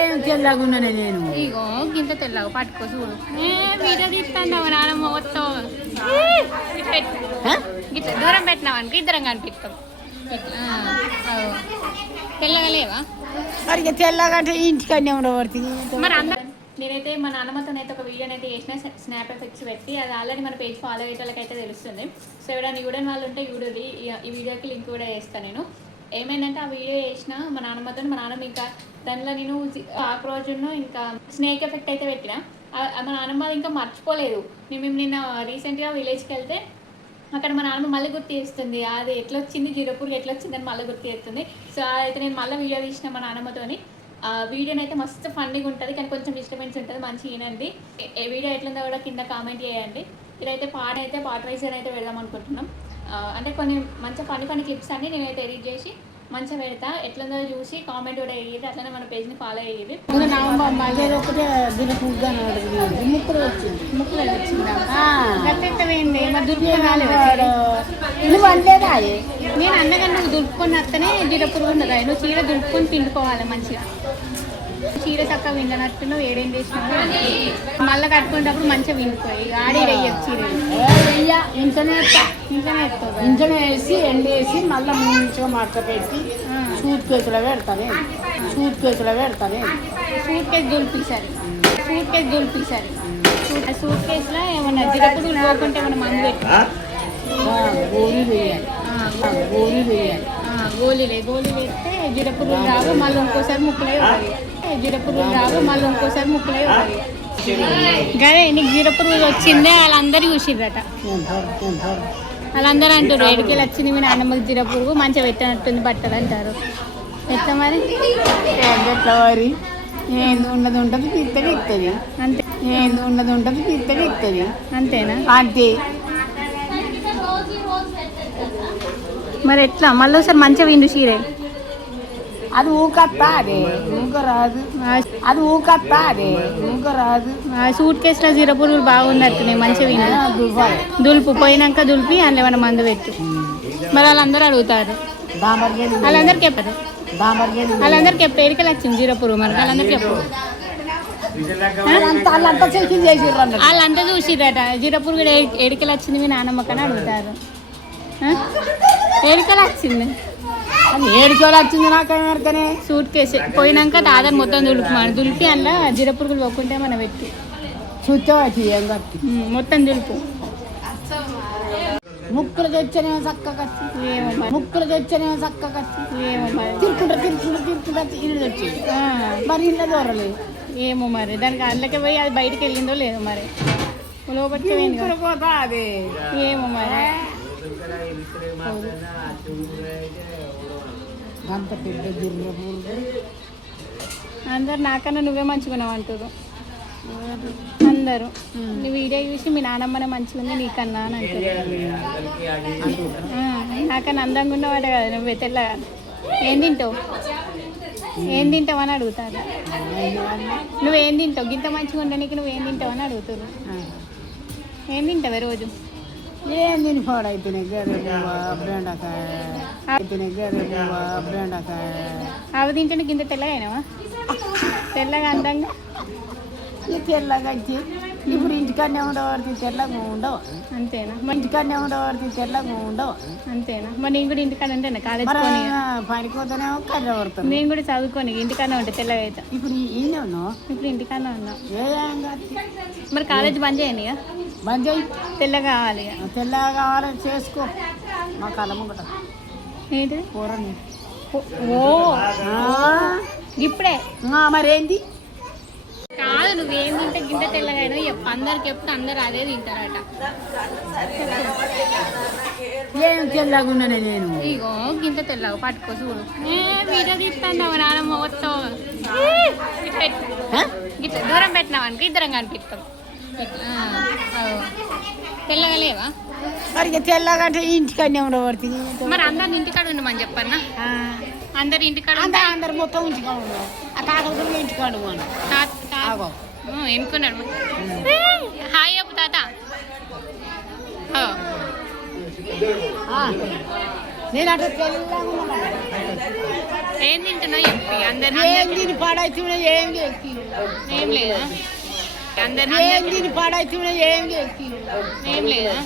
ఏం తెల్లగున్నానే నేను. ఇగో గింత తెల్లగా పట్టుకో చూడు. వీడియో తీస్తాను నానమ్మ మొత్తం ఇట్లా దూరం పెట్టినావు అనుకో ఇద్దరం కనిపిస్తాం. తెల్లగా లేవా మరి తెల్లగా అంటే ఇంటికన్నా ఉండబడుతుంది. మరి అందరూ నేనైతే మా నాన్నమ్మతోనైతే ఒక వీడియోని అయితే చేసిన స్నాప్ ఎఫెక్ట్స్ పెట్టి అది ఆల్రెడీ మన పేజ్ ఫాలో అయ్యే వాళ్ళకైతే తెలుస్తుంది. సో ఎవరైనా చూడని వాళ్ళు ఉంటే చూడాలి. ఈ వీడియోకి లింక్ కూడా చేస్తాను నేను. ఏమైందంటే ఆ వీడియో చేసిన మా నాన్నమ్మతో మా నాన్నమ్మ ఇంకా దానిలో నేను కాక్రోచ్ను ఇంకా స్నేక్ ఎఫెక్ట్ అయితే పెట్టిన. మా నాన్నమ్మ ఇంకా మర్చిపోలేదు. మేము నిన్న రీసెంట్గా విలేజ్కి వెళ్తే అక్కడ మా నాన్నమ్మ మళ్ళీ గుర్తు చేస్తుంది అది ఎట్లా వచ్చింది జీరోపూర్కి ఎట్లా వచ్చిందని మళ్ళీ గుర్తు చేస్తుంది. సో అయితే నేను మళ్ళీ వీడియో తీసిన మా నాన్నమ్మతోని. వీడియోని అయితే మస్తు ఫన్నీగా ఉంటుంది కానీ కొంచెం డిస్టర్బెన్స్ ఉంటుంది. మంచిగా వినండి. ఏ వీడియో ఎట్లుందో కూడా కింద కామెంట్ చేయండి. ఇదైతే పార్ట్ వైజ్ అయితే పెడదాం అనుకుంటున్నాం. అంటే కొన్ని మంచిగా ఫన్నీ క్లిప్స్ అన్ని నేనైతే ఎడిట్ చేసి మంచిగా పెడతా. ఎట్లుందో చూసి కామెంట్ కూడా వేయండి. అట్లనే మన పేజ్ని ఫాలో అయ్యేది. ముక్కులు వచ్చింది. ముక్కులు వచ్చిందా నేను అన్నగా నువ్వు దులుపుకొని వస్తేనే జీరపురుగు ఉండదా. నువ్వు చీర దులుపుకొని పిండుకోవాలి మంచిగా. చీర చక్కగా విండనట్టు నువ్వు ఏడేం చేసినావు మళ్ళీ కట్టుకునేటప్పుడు మంచిగా విండిపోయి ఆడి వెయ్యకు చీర ఇంజనే వేసి ఎండేసి మళ్ళీ మంచిగా మడత పెట్టి సూట్ కేసులో పెడతానే. సూట్ కేసు దులిపిసారి సూట్ కేసులో ఏమన్నా జీరపురుగులు పోకుంటే ఏమన్నా మందు పెట్టి గోళీ వేస్తే జీరపురుగులు రావు. మళ్ళీ ఇంకోసారి ముక్కులే గదే నీకు జీరపురుగులు వచ్చిందే వాళ్ళందరూ చూసిర్రట. వాళ్ళందరూ అంటారు ఏడుకెళ్ళి వచ్చింది మీ నాన్నమ్మకి జీరపురుగు మంచిగా పెట్టనట్టుంది బట్టలు అంటారు. ఎట్లా మరి ఎట్లా మరి ఏంది ఉన్నది ఉంటుంది పిత్తడి ఇస్తుంది అంతే. ఏంది ఉన్నది ఉంటుంది పిత్తడి ఇస్తుంది అంతేనా? అంతే. మరి ఎట్లా మళ్ళీ ఒకసారి మంచిగా విండు చీరే. అది ఊకత్తా అదే ఊక రాదు. అది ఊకత్తా అదే ఊక రాదు. సూట్ కేసులో జీరపురుగులు బాగున్నట్టున్నాయి. మంచిగా విండు దులుపు పోయినాక దులిపి అందులో ఏమైనా మందు పెట్టు. మరి వాళ్ళందరూ అడుగుతారు. వాళ్ళందరికీ చెప్పు ఎడికలు వచ్చింది జీరపురుగు. మరి వాళ్ళందరికీ చెప్పు. వాళ్ళంతా చూసిరట జీరపురుగు ఎడికలు వచ్చింది మీ నాన్నమ్మకని అడుగుతారు. ఎడికలు వచ్చింది నాకనే సూట్ కేసు పోయినాక దాదాపు మొత్తం దులిపి అందులో జీరపురుగులు పోకుంటే మనం పెట్టి మొత్తం దులుపు. ముక్కులు తెచ్చనేమో చక్కగా తిరుకుంటా ఇల్లు వచ్చింది. మరి ఇల్లు దూరలేదు ఏమో మరి దానికి అందులోకి పోయి అది బయటకు వెళ్ళిందో లేదో మరి లోపలికి పోతా అది ఏమో మరి. అంత పెద్ద అందరు నాకన్నా నువ్వే మంచిగున్నావు అంటారు అందరూ. నువ్వు వీడియో చూసి మీ నాన్నమ్మనే మంచిగా ఉంది నీకన్నా అని అంటారు. నాకన్నా అందంగా ఉన్నవాడు కదా నువ్వు తెల్లగా ఏం తింటావు అని అడుగుతారు. నువ్వేం తింటావు గింత మంచిగా ఉండడానికి నువ్వేం తింటావు అని అడుగుతారు. ఏం తింటావే రోజు? ఏం తిని పాడైపోయినాయి బెండకాయ అవి తింటే గింత తెల్లగా అయినావా? తెల్లగా అందంగా తెల్లగా వచ్చి ఇప్పుడు ఇంటికాడనే ఉండవాడికి తెల్లగా ఉండవు. అంతేనా? ఇంటికాడనే ఉండవాడికి తెల్లగా ఉండవు. అంతేనా? మరి నేను కూడా ఇంటికాడ ఉంటేనా కాలేజ్ పనిపోతేనేమో కర్ర పడుతుంది. నేను కూడా చదువుకొని ఇంటికాడనే ఉంటా తెల్లగా అయితే. ఇప్పుడు ఈయన ఉన్నావు. ఇప్పుడు ఇంటికాడనే ఉన్నా. మరి ఏ కాలేజ్ బంద్ చేయండి ఇక. బంద్ చేయి. తెల్లగా కావాలి తెల్లగా కావాలని చేసుకో. మా కళ్ళ ముంగట ఏంటిది కూరని ఓ ఇప్పుడే మరేంది కాదు. నువ్వేం తింటే గింత తెల్లగా అందరికి చెప్తే అందరు అదే తింటారట. ఏం తెల్లగున్నానే నేను. ఇగో గింత తెల్లగా పట్టుకో చూడు. వీడియో తీస్తాను నానమ్మ మొత్తం ఇట్లా దూరం పెట్టినావు అనుకో ఇద్దరం కనిపిస్తాం. తెల్లగా లేవా మరి తెల్లగా అంటే ఇంటికాడనే ఉండబడుతుంది. మరి అందరు ఇంటికాడ ఉండమని చెప్పన్నా. అందరు ఇంటికాడ అందరు మొత్తం ఇంటికాడ ఉండవు. ఆ తాత ఇంటికాడ ఎన్నుకున్నాడు. హాయ్ చెప్పు తాత. నేను అట్లా తెల్లగా ఉన్నా. ఏం తింటున్నా చెప్పి అందరు ఏం దీని పాడైతున్నా ఏం చేసి ఏం లేదా అందరు ఏం దీని పాడైతున్నా ఏం చేసి ఏం లేదా